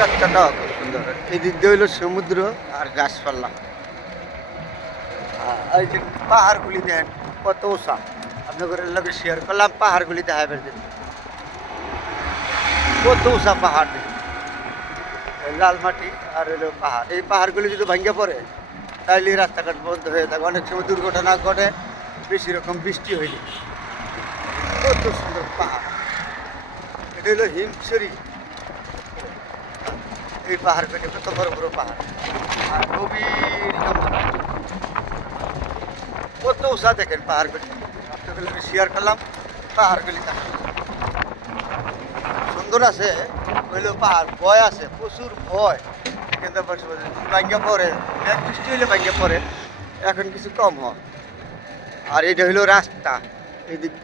রাস্তাটাও খুব সুন্দর। এই দিক দিয়ে হইল সমুদ্র আর গাছপালা। এই যে পাহাড়গুলি দেন, কত উঁচা। আপনাদের লগে শেয়ার করলাম, পাহাড়গুলি দেখাবেন কত উঁচা পাহাড় লাল মাটি আর হইল পাহাড়। এই পাহাড়গুলি যদি ভাঙ্গে পড়ে তাহলে রাস্তাঘাট বন্ধ হয়ে থাকে। অনেক সময় দুর্ঘটনা ঘটে, বেশি রকম বৃষ্টি হইলে। কত সুন্দর পাহাড়। এটা হলো হিমছড়ি। এই পাহাড় কেটে কত বড় বড় পাহাড়। আর গভীর কত? উষা দেখেন পাহাড় কেটে আপনাদের শেয়ার করলাম পাহাড়গুলি সুন্দর আছে, হইলেও পাহাড় ভয় আছে, প্রচুর ভয়। কিন্তু ভাঙ্গে পড়ে। এক বৃষ্টি হইলে ভাঙ্গে পড়ে। এখন কিছু কম হয়। আর এটা হইল রাস্তা, এদিক।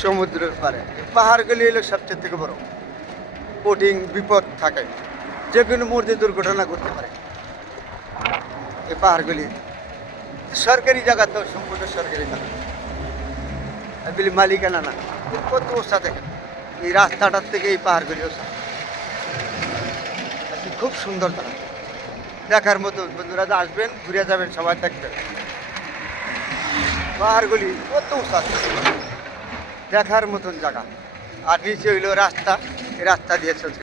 সমুদ্রের পারে পাহাড়গুলি হলো সবচেয়ে থেকে বড়। কঠিন বিপদ থাকে। যে কোনো মুহূর্তে দুর্ঘটনা ঘটতে পারে। এই পাহাড়গুলি সরকারি জায়গা তো, সম্পূর্ণ সরকারি জায়গা। এগুলি মালিকানা না কত ওষা দেখেন? এই রাস্তাটার থেকে এই পাহাড়গুলি ওষা খুব সুন্দর জায়গা। দেখার মতো বন্ধুরা আসবেন, ঘুরে যাবেন, সবাই দেখবেন পাহাড়গুলি কত উঁচা। দেখার মতন জায়গা। আর নিচে হইল রাস্তা। রাস্তা দিয়ে চলছে।